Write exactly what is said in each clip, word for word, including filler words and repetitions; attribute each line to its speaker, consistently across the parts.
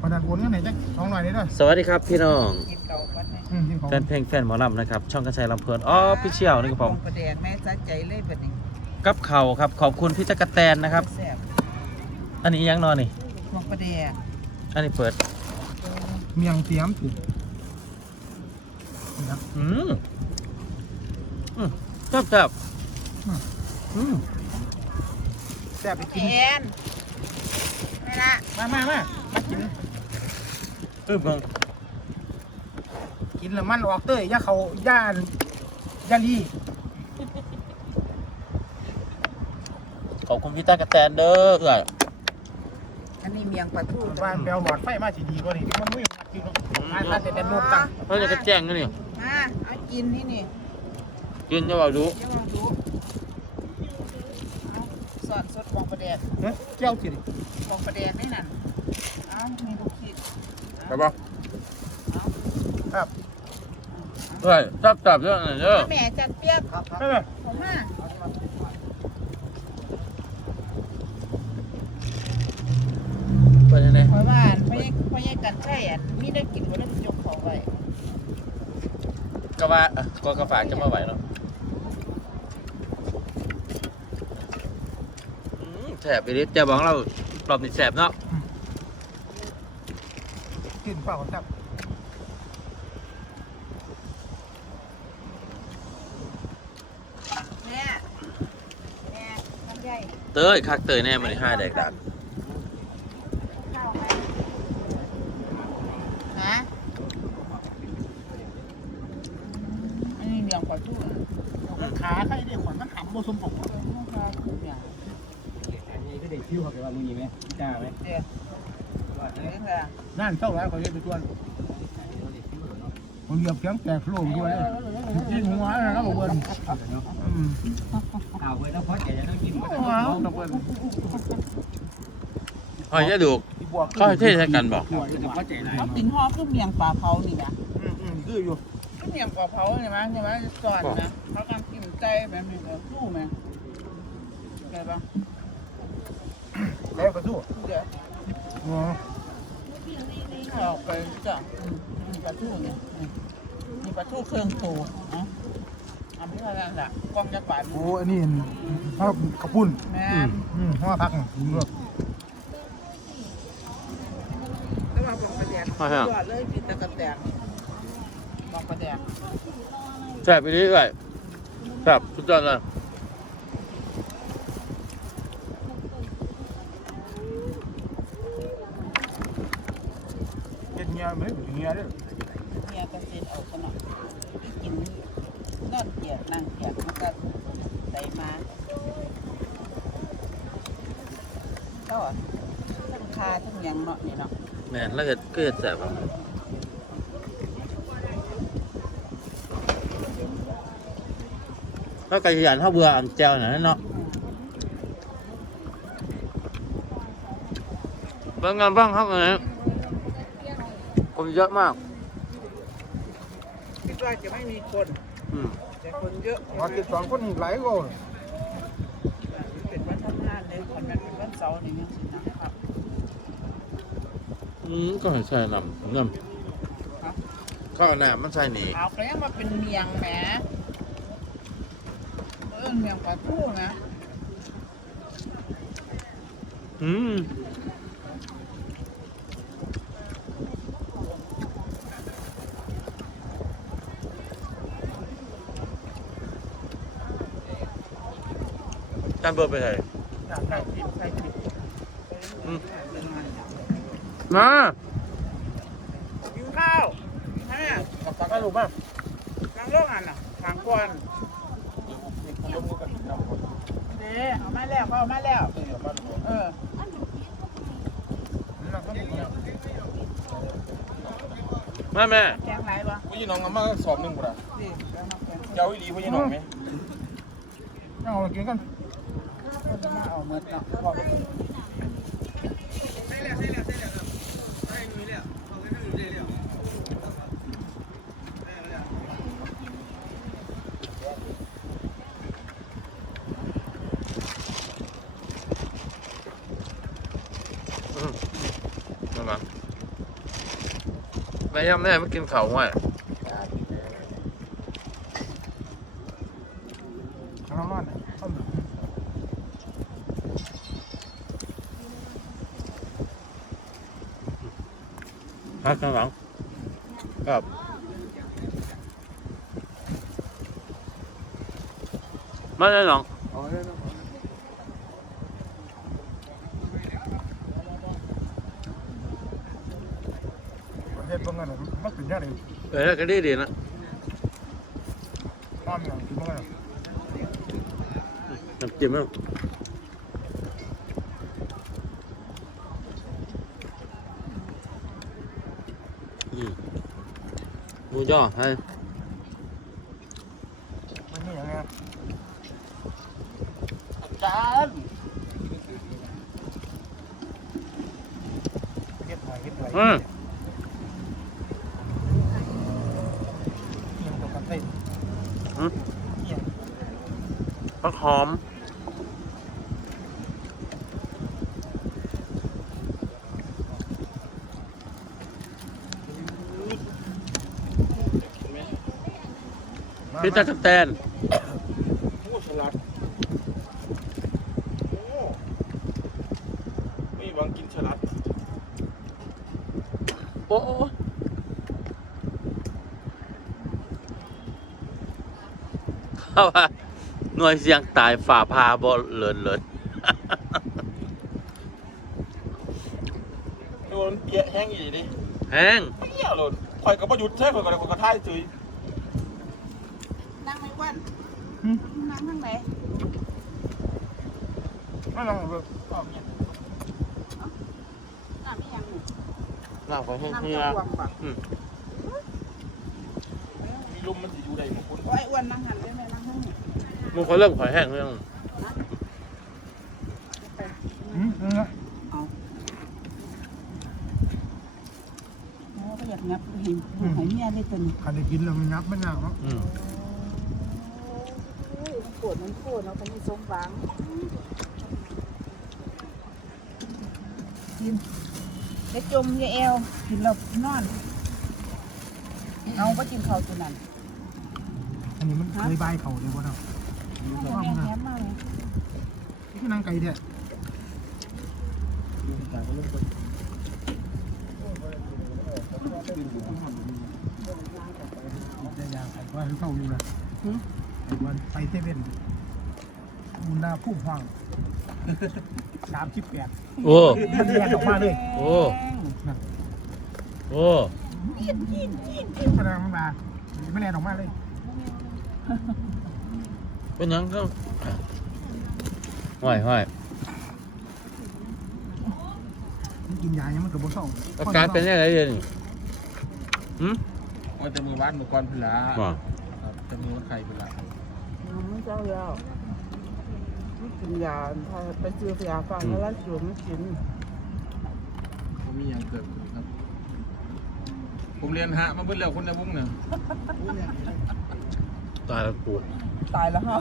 Speaker 1: ประธานโอนเงินไหนจักสองร้อยนี่ด้วย
Speaker 2: สวัสดีครับพี่น้อง
Speaker 3: กินเก่าก่อนไหม
Speaker 1: แฟ
Speaker 2: แฟนเพลงแฟนหมอลำนะครับช่องกระชายลำเพลินอ๋อพี่เชี่ยวนี่ครับผม
Speaker 3: ประแดงแม่จัดใจเลยแบบนี้
Speaker 2: กับเข่าครับขอบคุณพี่จักรแตนนะครับ
Speaker 3: แซ่บ
Speaker 2: อันนี้ยังนอนนี่
Speaker 3: พวงประแดง
Speaker 2: อันนี้เปิด
Speaker 1: เมียงเตรียมสิ
Speaker 2: อืมอืมแซ่บแซ่บอืม
Speaker 1: แซ่บไปกิน
Speaker 3: แอนไม่ละ
Speaker 1: มามามามากิน
Speaker 2: อืมเบิ่ง
Speaker 1: กินแล้วมันออกเต้ยย่าเขาย่านย่านที่
Speaker 2: ขอบคุณพี่จักรแตนเด้อเอื้อย
Speaker 3: อันนี้เมียงปลาทู
Speaker 1: บ้านแปลวหลอดไฟมาสิดีกว่านี่มันไม่มากินมาถ้าจะเป็นโดนตัง
Speaker 2: เขาจะกระแจ้งกันนี่
Speaker 3: มาเอากินนี่นี่
Speaker 2: กินจะบอกดู
Speaker 3: เดี๋ยวลองดูเอาสอดสดพวงประแดง
Speaker 1: เฮ้ยเจ้าสิ
Speaker 3: พวงประแดงนี่นั่นเอามีลูกคิด
Speaker 1: ครับบ่ครับ
Speaker 2: เอื้อยแซ่บแซ่บเด้อเด้อ
Speaker 3: แม่จัดเปียก
Speaker 1: ครับ
Speaker 3: ผมมา
Speaker 2: เปิดยังไง
Speaker 3: เพราะว่าพ่อใหญ่พ่อใหญ่กันใช่อันมีได้กินก็ได้ยกของไว้
Speaker 2: ก็ว่าเอ่อก็กระฝากจะมาไหวเนาะอืมแซ่บไปดิจะบอกเรารอบนี้แซ่บเนาะ
Speaker 1: กินเปล่าครับ
Speaker 3: แม่แม่ลำไย
Speaker 2: เต้ยคักเต้ยแน่มันห้าแดกดัก
Speaker 3: ข้าวไหมฮะอันนี้เมียงปลาทูนะ
Speaker 1: ขาใครได้ขวัญมันหำบ่สมบูรณ์
Speaker 3: เมียง
Speaker 4: อันนี้ก็ได้คิวเขาไปว่ามึงมีไหมจ้าไหม
Speaker 3: เดี๋ยวเดี๋ยวค่ะ
Speaker 1: นั่นเท่าไรเขาเรียกไปชวนผมเหยียบเสียงแตกโล่งด้วยยิงหัวนะแล้วก็เบิ้ลอืม
Speaker 4: เอาไว้แล้วเพราะแกจะต้องกินหมด
Speaker 1: ว้าวตะเบิ้ล
Speaker 2: หอยจะดู
Speaker 1: ที่บวก
Speaker 2: เขาให้เทใช้กันบอก
Speaker 4: เพราะแกไหน
Speaker 3: เขากินห่อคือเมียงปลาเผานี่นะ
Speaker 1: อืมอืมคืออยู่
Speaker 3: คือเมียงปลาเผาใช่ไหมใช่ไหมสอนนะเขากำลังกินใจแบบนี้แบบสู้ไหมไงบ้าง
Speaker 1: แล้วก็สู้
Speaker 3: เดี๋ยว
Speaker 1: อ๋อ
Speaker 3: เอาไปจ้ะมีปลาทูเนี่ยมีปลาทูเครื่องตูเนาะทำที่ว่านั่นแหละกล้องจะปาด
Speaker 1: โอ้อันนี้ข้าวกระปุ้น
Speaker 3: แม่
Speaker 1: อืมหัวพักเลือก
Speaker 3: แล้วมาบอกประแดกตัวเลยกินตะกะแตนบอกประแดก
Speaker 2: แซ่บไปดิเลยแซ่บสุดยอดเลย
Speaker 1: เฮ็ดเงี้ยไหมเงี้ยเด้อ
Speaker 3: เมียก็เซ็นเอาขนมที่กินนอนเกียดนั่งเกียดมันก็ใส่มาก็ทั้งคาทั้งยังเนาะนี่เนาะ
Speaker 2: แม่นแล้วเห็ดก็เห็ดแซ่บอะถ้าไก่ยันถ้าเบื่ออันแจวหน่อยเนาะเป็นงานบ้างครับอันนี้คนเยอะมาก
Speaker 3: คิดว่าจะไม่มีคน
Speaker 2: อืม
Speaker 3: แต่คนเยอะ
Speaker 1: พอกินสองคนหลายก็
Speaker 3: เป็นวันทำงานเลยคนนั้นเป็นวันเสาร์นี่ยังสินะครับ
Speaker 2: อืมก็ให้ใส่น้ำน้ำข้าวหน้ามันใส่นี่
Speaker 3: เอาก็ยังมาเป็นเมียงแหมเออเมียงปลาทูนะ
Speaker 2: อืมจานเบอร์ไปไหน
Speaker 3: ใส่ผิดใส่ผิด
Speaker 2: อืมมา
Speaker 3: กินข้าวฮะ
Speaker 1: กับตักให้ลูกมา
Speaker 3: ทางโลกอันน่ะทางก่อนเด้เอามาแล้วเขาเอามาแล้ว เออ
Speaker 2: มาแม่
Speaker 3: แกงไหนวะ
Speaker 4: ผู้ยี่น้องเอามาสอบหนึ่งบ่ล่ะ
Speaker 3: ดิแล้วมาแกง
Speaker 4: เจ้าอีหลีผู้ยี่น้องไหม
Speaker 1: เอากินกัน
Speaker 3: คนจะมาเอาเมื่อเนาะบอกไปเลย
Speaker 2: มามาแม่ย่ำแม่ไม่กินข้าวไว้
Speaker 1: ข้างนอกน่ะข้าวเหนียว
Speaker 2: พักข้างหลังครับมาได้หรอ
Speaker 1: ประเทศเบิ่งกันน่ะมันเป็นยังไง
Speaker 2: เออก็ดีดีนะ
Speaker 1: น้อมอย่างที่เบิ่งกันน่ะ
Speaker 2: น้ำจิ้มมั้งอืมหมูย่อให้
Speaker 1: มันมีอย่างเงี้ย
Speaker 3: จาน
Speaker 1: เฮ็ดหอยเฮ็ดหอย
Speaker 2: อืม
Speaker 1: เอียงตกกันเต้น
Speaker 2: อืม
Speaker 1: เอียง
Speaker 2: ผักหอมพิซซ่าสแตน
Speaker 4: โอ้ฉลาดโอ้ไม่หวังกินฉลาด
Speaker 2: โอ้โอ้เข้าว่าหน่วยเสียงตายฝ่าพาบอเลินเลิน
Speaker 4: โดนเปียแห้งอีดิ
Speaker 2: แห้ง
Speaker 4: เหี้ยโหลดข่อยก็บ่หยุดใช่ข่อยก็ได้ข่อยก็ท่ายจุย
Speaker 3: นั่งไม่อ้วนนั่งข้างไหน
Speaker 1: ไม่ลองเบิ่ง
Speaker 3: บอกเนี่ยน้ำไม่ยัง
Speaker 2: หน้าของแห้ง
Speaker 3: น้ำ
Speaker 2: เฮีย
Speaker 3: จะบวมป่ะ
Speaker 4: มีลมมันสิอยู่ได้บ่คุณ
Speaker 3: โอ้ยอ้วนนั่งหันได้ไหมนั่งข้างนี้
Speaker 2: มึงเขาเริ่มขอยแห้งหรือยัง
Speaker 1: อืมนั่นแหละ
Speaker 3: เอาโอ้ก็อยากงับเห็นหายเมียได้ตัวนี้
Speaker 1: คันได้กินแล้วมันยับมันยากเนาะ
Speaker 2: อืม
Speaker 3: มันปวดมันปวดเนาะมันไม่สมหวังกินจะจมจะแอวกินแล้วนอนเอาไปกินข้าวตัวนั้น
Speaker 1: อันนี้มันเคยบายเขาเลยบ่เนาะ
Speaker 3: แม่แย้มมากเลย
Speaker 1: นี่คือนางไก่เด้อจะอยากไอ้ว่าคือเข้าอยู่นะไอ้วันไปเซเว่นมุนนาพุ่งห้างสามสิบแปด
Speaker 2: โอ้
Speaker 1: มันแยกออกมาเลย
Speaker 2: โอ้โอ้
Speaker 1: แสดงมันมาไม่แลนออกมาเลย
Speaker 2: เป็นหยังก็ห้อยห้อย
Speaker 1: มันกินยายังมันกับบ่เศร้า
Speaker 2: อาการเป็นยังไงเดี๋ยวนี่หืม
Speaker 4: ว่าจะมือบ้านมือก่อนพุ่นล่ะ
Speaker 2: บ่
Speaker 4: ครับจะมือไข่พุ่นล่ะ
Speaker 3: มันเจ้าแล้วไม่กินยาถ้าไปซื้อยาฟังแล้วร้านสวนไม่กิน
Speaker 4: บ่มีหยังเกิดขึ้นครับ ผมเรียนหะมาเบิดแล้วคนในวงเนี่ย
Speaker 2: ตายแล้วกู
Speaker 3: ตายแล้วฮะ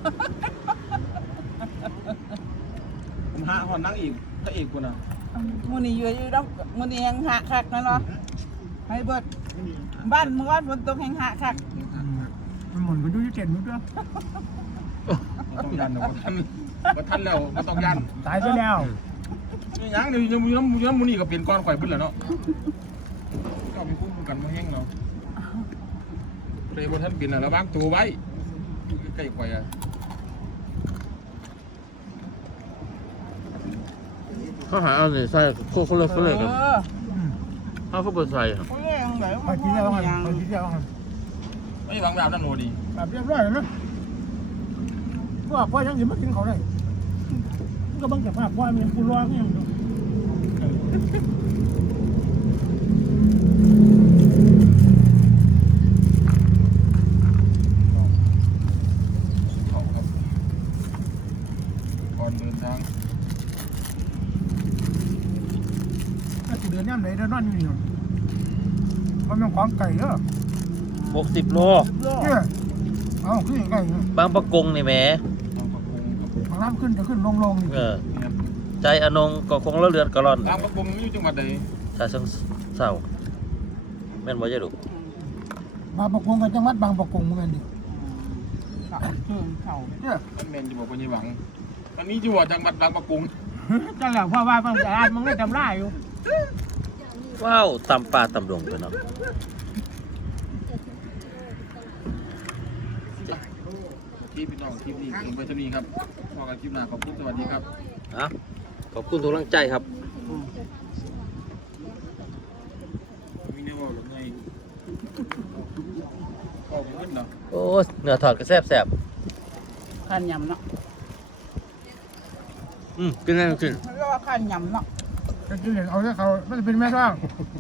Speaker 4: ผมหะฮอดนั่งอีกพระเอกพุ่นน่ะ
Speaker 3: มูนี่อยู่อยู่ดอกมูนี่ยังหักคักนะเนาะให้เบิดบ้านเมื่อวานฝนตกแห้งหักคัก
Speaker 1: มันหมุนไปดูยี่เจ็ดมุดด้วย
Speaker 4: บ่ต้องยันดอกบ่ทันบ่ทันแล้วบ่ต้องยัน
Speaker 1: ตายไปแล้ว
Speaker 4: นี่หยังเดี๋ยวยังมีน้ำน้ำมูนี่ก็เปลี่ยนก้อนข่อยเบิดแล้วเนาะก็มีคุ้มกันมาแห้งเนาะเลยบ่ทันเปลี่ยนน่ะระวังตัวไว้ใกล้ๆข่อยอ่ะ
Speaker 2: เขาหาเอาเนี่ยใส่โคกเขาเลยเขาเลยกัน
Speaker 3: เออ
Speaker 2: เขาเขาเปิดใส่ครับ
Speaker 3: เขาเรียกไหน
Speaker 1: คอยกินแล้วกันคอยกินแล้วกัน
Speaker 4: ไม่หวังแบบนั้นโหดี
Speaker 1: แบบเรียบร้อยเลยนะว่าพ่อยังอยู่ไม่กินเขาได้ก็บังจับภาพพ่อมีคุณรอก็ยังดู
Speaker 4: ก่อนเดินทาง
Speaker 1: ถ้ากูเดินย่ำไหนเดินนอนอยู่นี่มันเป็นของไก่เด้อ
Speaker 2: หกสิบโล
Speaker 1: เนี่ยเอาขึ้นไก่เนี่ย
Speaker 2: บางประกงนี่แหม
Speaker 1: บางน้ำขึ้นจะขึ้นลงลง
Speaker 2: เออ ใจอนงก็คงละเลือนกระร่อน
Speaker 4: บางประกงนี่อยู่จังหวัดใด
Speaker 2: ชาเชิงเศร้าแม่นบ่ใช่ลูก
Speaker 1: บางประกงกับจังหวัดบางประกงเหมือนกันดิ
Speaker 3: เขาเครื่องเขา
Speaker 1: เนี่ย
Speaker 4: มันแมนจะบอกว่ายี่หวังอันนี้อยู่ว่าจังหวัดบางปะกง
Speaker 1: จังหวะพ่อว่าบางแต่มึงได้จำได้อยู่
Speaker 2: ว้าวตำปลาตำดงเลยเนาะ
Speaker 4: ที่พี่น้องคลิปนี้ถึงไปเท่านี้ครับพอกันคลิปหน้าขอบคุณสวัสดีครับ
Speaker 2: อ่ะขอบคุณทุกกำลังใจครับ
Speaker 4: มีเนื้อว่าหรือไงก็เป็นเงินเหรอ
Speaker 2: โอ้เนื้อทอดก็แซ่บแซ่บ
Speaker 3: ขันยำเนาะ
Speaker 2: อืมกินได้กิน
Speaker 3: เรียกว่าขันยำเนาะ
Speaker 1: จะกินเอาแค่เขาไม่ได้เป็นแม่ร่าง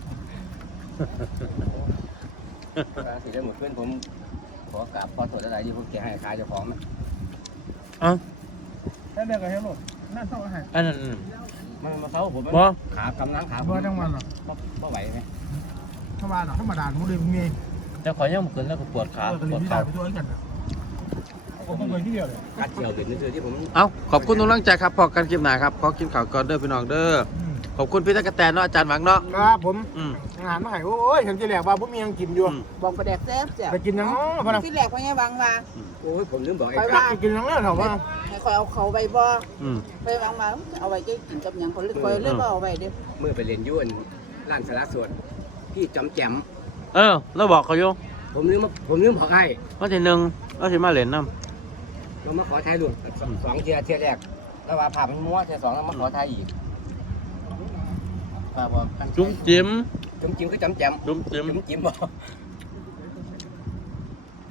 Speaker 5: สิได้หมดเพื่อนผมขอกราบขอโทษอะไรที่ผมแกให้ขายเจ้าของนะ
Speaker 2: เอ้า
Speaker 1: แค่เด็กกับเฮลโลนั่นเท่าไหร่
Speaker 2: อันนั้นอืม
Speaker 5: มันมาเขาผม
Speaker 2: บ่
Speaker 5: ขากำลังขา
Speaker 1: บ่จังหวัดหรอ
Speaker 5: บ่ไหวไหม
Speaker 1: ธรรมดาหรอธรรมดาหนูเดิมมี
Speaker 2: เจ้าขอยยังบ่ขึ้นแล้วก็ปวดขา
Speaker 1: เออกัน
Speaker 2: ปวด
Speaker 1: นี่ได้
Speaker 2: เข่า
Speaker 1: ไปช่วยกันนะผมต้องไปที่เดียวเลย
Speaker 5: กัดเจียวเด็ดนี่คือที่ผม
Speaker 2: เอ้าขอบคุณทุกกำลังใจครับพอกันคลิปหน้าครับขอกินข้าวก่อนเด้อพี่น้องเด้อขอบคุณพี่ตะกะแตนเนาะอาจารย์หวังเนาะ
Speaker 1: ครับผม
Speaker 2: อืม
Speaker 1: อาหารมาให้โอ้ยฉันจะแหลกว่าผมมียังกินอยู่
Speaker 2: อืม
Speaker 3: บอกประแดกแซ่บแซ่บ
Speaker 1: ไปกินยังพนัก
Speaker 3: ที่แหลกพญาวังมา
Speaker 5: โอ้ยผมลืมบอกไอ้
Speaker 3: ไป
Speaker 5: กัด
Speaker 3: ว่า
Speaker 1: กินยังเลิศเหรอวะ
Speaker 3: ให้คอยเอาเขาใบบ่
Speaker 2: อืม
Speaker 3: ไปวางมาเอาไว้จะกินกับหยังเขาเลยคอยเลยบ่เอาไว้เด้อ
Speaker 5: เมื่อไปเรียนยุ่นร้านสารสวดพี่จอมแจม
Speaker 2: เออเราบอกเขาอยู่
Speaker 5: ผมลืมผมลืมบอกไอ้
Speaker 2: วันที่หนึ่งเราสิมาเล่นน้
Speaker 5: เรามาขอถ่ายรูปสองเทียเทียแรกแล้วว่าภาพมันมัวเทียสองแล้วมาขอถ่ายอีกว่าบอกกัน
Speaker 2: ำจุ้มจิ้ม
Speaker 5: จุ้มจิ้มก็จอมแจม
Speaker 2: จุ้มจิ้ม
Speaker 5: จุ้มจิ้มบอก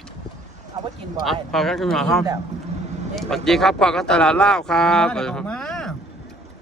Speaker 3: เอาไว้กินบ่
Speaker 2: อ่ะ
Speaker 3: ได้
Speaker 2: พอกันคลิปหน้าครับสวัสดีครับพอกันตลาดลาวครับ
Speaker 1: มา